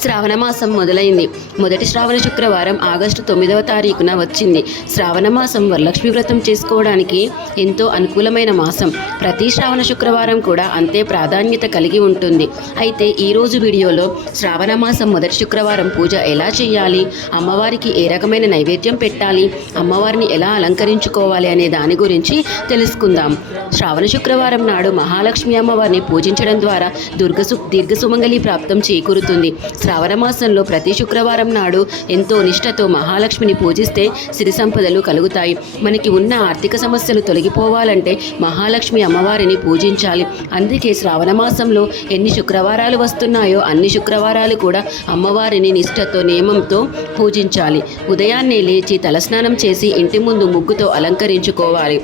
శ్రావణ మాసం మొదలైంది. మొదటి శ్రావణ శుక్రవారం ఆగస్టు 9వ తారీఖున వచ్చింది. శ్రావణ మాసం వరలక్ష్మి వ్రతం చేసుకోవడానికి ఎంతో అనుకూలమైన మాసం. ప్రతి శ్రావణ శుక్రవారం కూడా అంతే ప్రాధాన్యత కలిగి ఉంటుంది. అయితే ఈరోజు వీడియోలో శ్రావణ మాసం మొదటి శుక్రవారం పూజ ఎలా చేయాలి, అమ్మవారికి ఏ రకమైన నైవేద్యం పెట్టాలి, అమ్మవారిని ఎలా అలంకరించుకోవాలి అనే దాని గురించి తెలుసుకుందాం. శ్రావణ శుక్రవారం నాడు మహాలక్ష్మి అమ్మవారిని పూజించడం ద్వారా దీర్ఘ సుమంగళి ప్రాప్తం చేకూరుతుంది. శ్రావణ మాసంలో ప్రతి శుక్రవారం నాడు ఎంతో నిష్ఠతో మహాలక్ష్మిని పూజిస్తే సిరి సంపదలు కలుగుతాయి. మనకి ఉన్న ఆర్థిక సమస్యలు తొలగిపోవాలంటే మహాలక్ష్మి అమ్మవారిని పూజించాలి. అందుకే శ్రావణ మాసంలో ఎన్ని శుక్రవారాలు వస్తున్నాయో అన్ని శుక్రవారాలు కూడా అమ్మవారిని నిష్ఠతో నియమంతో పూజించాలి. ఉదయాన్నే లేచి తలస్నానం చేసి ఇంటి ముందు ముగ్గుతో అలంకరించుకోవాలి.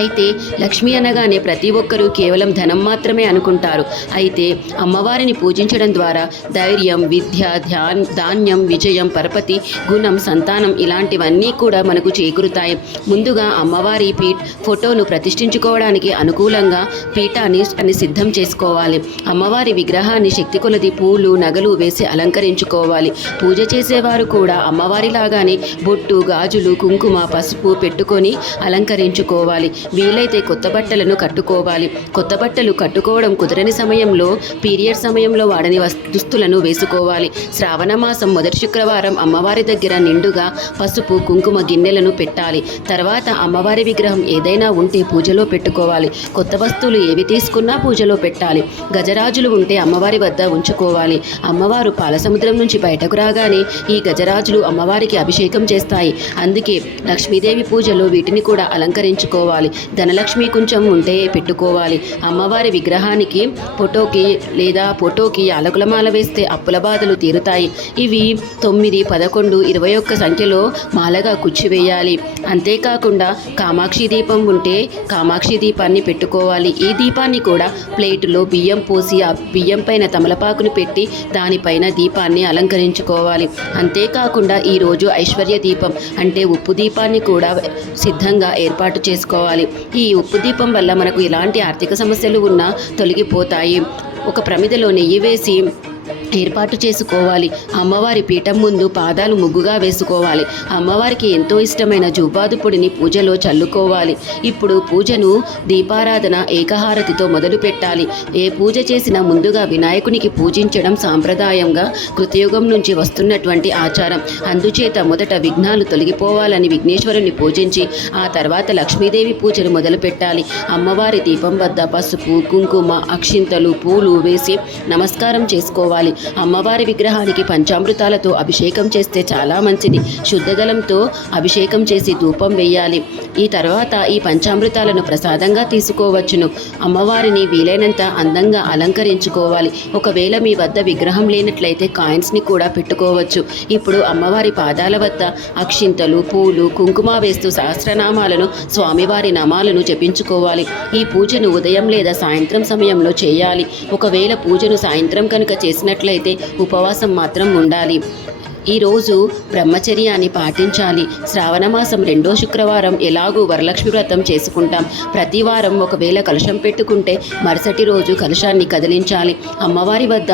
అయితే లక్ష్మి అనగానే ప్రతి ఒక్కరూ కేవలం ధనం మాత్రమే అనుకుంటారు. అయితే అమ్మవారిని పూజించడం ద్వారా ధైర్యం, విద్య, ధాన్యం, విజయం, పరపతి, గుణం, సంతానం ఇలాంటివన్నీ కూడా మనకు చేకూరుతాయి. ముందుగా అమ్మవారి ఫోటోను ప్రతిష్ఠించుకోవడానికి అనుకూలంగా పీఠాన్ని సిద్ధం చేసుకోవాలి. అమ్మవారి విగ్రహాన్ని శక్తి కొలది పూలు, నగలు వేసి అలంకరించుకోవాలి. పూజ చేసేవారు కూడా అమ్మవారి లాగానే బొట్టు, గాజులు, కుంకుమ, పసుపు పెట్టుకొని అలంకరించుకోవాలి. వీలైతే కొత్త బట్టలను కట్టుకోవాలి. కొత్త బట్టలు కట్టుకోవడం కుదరని సమయంలో పీరియడ్ సమయంలో వాడని దుస్తులను వేసుకోవాలి. శ్రావణ మాసం మొదటి శుక్రవారం అమ్మవారి దగ్గర నిండుగా పసుపు, కుంకుమ గిన్నెలను పెట్టాలి. తర్వాత అమ్మవారి విగ్రహం ఏదైనా ఉంటే పూజలో పెట్టుకోవాలి. కొత్త వస్తువులు ఏవి తీసుకున్నా పూజలో పెట్టాలి. గజరాజులు ఉంటే అమ్మవారి వద్ద ఉంచుకోవాలి. అమ్మవారు పాలసముద్రం నుంచి బయటకు రాగానే ఈ గజరాజులు అమ్మవారికి అభిషేకం చేస్తాయి. అందుకే లక్ష్మీదేవి పూజలో వీటిని కూడా అలంకరించుకోవాలి. ధనలక్ష్మి కొంచెం ఉంటే పెట్టుకోవాలి. అమ్మవారి విగ్రహానికి ఫోటోకి యాలకులమాల వేస్తే అప్పుల బాధలు తీరుతాయి. ఇవి 9, 11, 21 సంఖ్యలో మాలగా కుచ్చివేయాలి. అంతేకాకుండా కామాక్షి దీపం ఉంటే కామాక్షి దీపాన్ని పెట్టుకోవాలి. ఈ దీపాన్ని కూడా ప్లేటులో బియ్యం పోసి ఆ బియ్యం పైన తమలపాకును పెట్టి దానిపైన దీపాన్ని అలంకరించుకోవాలి. అంతేకాకుండా ఈరోజు ఐశ్వర్య దీపం అంటే ఉప్పు దీపాన్ని కూడా సిద్ధంగా ఏర్పాటు చేసుకోవాలి. ఈ ఉప్పు దీపం వల్ల మనకు ఎలాంటి ఆర్థిక సమస్యలు ఉన్నా తొలగిపోతాయి. ఒక ప్రమిదలో నెయ్యి వేసి ఏర్పాటు చేసుకోవాలి. అమ్మవారి పీఠం ముందు పాదాలు ముగ్గుగా వేసుకోవాలి. అమ్మవారికి ఎంతో ఇష్టమైన జువ్వాదు పొడిని పూజలో చల్లుకోవాలి. ఇప్పుడు పూజను దీపారాధన ఏకహారతితో మొదలు పెట్టాలి. ఏ పూజ చేసినా ముందుగా వినాయకునికి పూజించడం సాంప్రదాయంగా కృతయుగం నుంచి వస్తున్నటువంటి ఆచారం. అందుచేత మొదట విఘ్నాలు తొలగిపోవాలని విఘ్నేశ్వరుని పూజించి ఆ తర్వాత లక్ష్మీదేవి పూజలు మొదలు పెట్టాలి. అమ్మవారి దీపం వద్ద పసుపు, కుంకుమ, అక్షింతలు, పూలు వేసి నమస్కారం చేసుకోవాలి. అమ్మవారి విగ్రహానికి పంచామృతాలతో అభిషేకం చేస్తే చాలా మంచిది. శుద్ధజలంతో అభిషేకం చేసి ధూపం వేయాలి. ఈ తర్వాత ఈ పంచామృతాలను ప్రసాదంగా తీసుకోవచ్చును. అమ్మవారిని వీలైనంత అందంగా అలంకరించుకోవాలి. ఒకవేళ మీ వద్ద విగ్రహం లేనట్లయితే కాయిన్స్ని కూడా పెట్టుకోవచ్చు. ఇప్పుడు అమ్మవారి పాదాల వద్ద అక్షింతలు, పూలు, కుంకుమ వేస్తూ సహస్రనామాలను, స్వామివారి నామాలను జపించుకోవాలి. ఈ పూజను ఉదయం లేదా సాయంత్రం సమయంలో చేయాలి. ఒకవేళ పూజను సాయంత్రం కనుక చేసినట్లయితే ఉపవాసం మాత్రం ఉండాలి. ఈరోజు బ్రహ్మచర్యాన్ని పాటించాలి. శ్రావణ మాసం 2వ శుక్రవారం ఎలాగూ వరలక్ష్మి వ్రతం చేసుకుంటాం. ప్రతి వారం ఒకవేళ కలశం పెట్టుకుంటే మరుసటి రోజు కలశాన్ని కదిలించాలి. అమ్మవారి వద్ద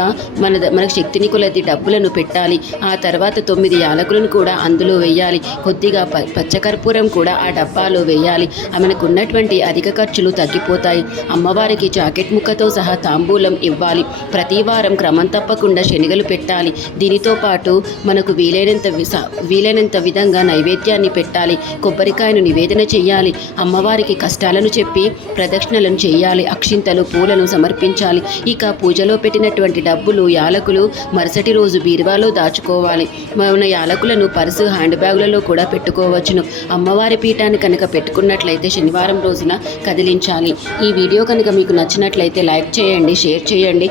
మనకు శక్తిని కొలది డబ్బులను పెట్టాలి. ఆ తర్వాత 9 యాలకులను కూడా అందులో వేయాలి. కొద్దిగా పచ్చకర్పూరం కూడా ఆ డబ్బాలో వేయాలి. మనకున్నటువంటి అధిక ఖర్చులు తగ్గిపోతాయి. అమ్మవారికి జాకెట్ ముక్కతో సహా తాంబూలం ఇవ్వాలి. ప్రతి వారం క్రమం తప్పకుండా శనగలు పెట్టాలి. దీనితో పాటు మనకు వీలైనంత విధంగా నైవేద్యాన్ని పెట్టాలి. కొబ్బరికాయను నివేదన చేయాలి. అమ్మవారికి కష్టాలను చెప్పి ప్రదక్షిణలను చేయాలి. అక్షింతలు, పూలను సమర్పించాలి. ఇక పూజలో పెట్టినటువంటి డబ్బులు, యాలకులు మరుసటి రోజు బీరువాలో దాచుకోవాలి. మన యాలకులను పర్సు, హ్యాండ్ బ్యాగులలో కూడా పెట్టుకోవచ్చును. అమ్మవారి పీఠాన్ని కనుక పెట్టుకున్నట్లయితే శనివారం రోజున కదిలించాలి. ఈ వీడియో కనుక మీకు నచ్చినట్లయితే లైక్ చేయండి, షేర్ చేయండి.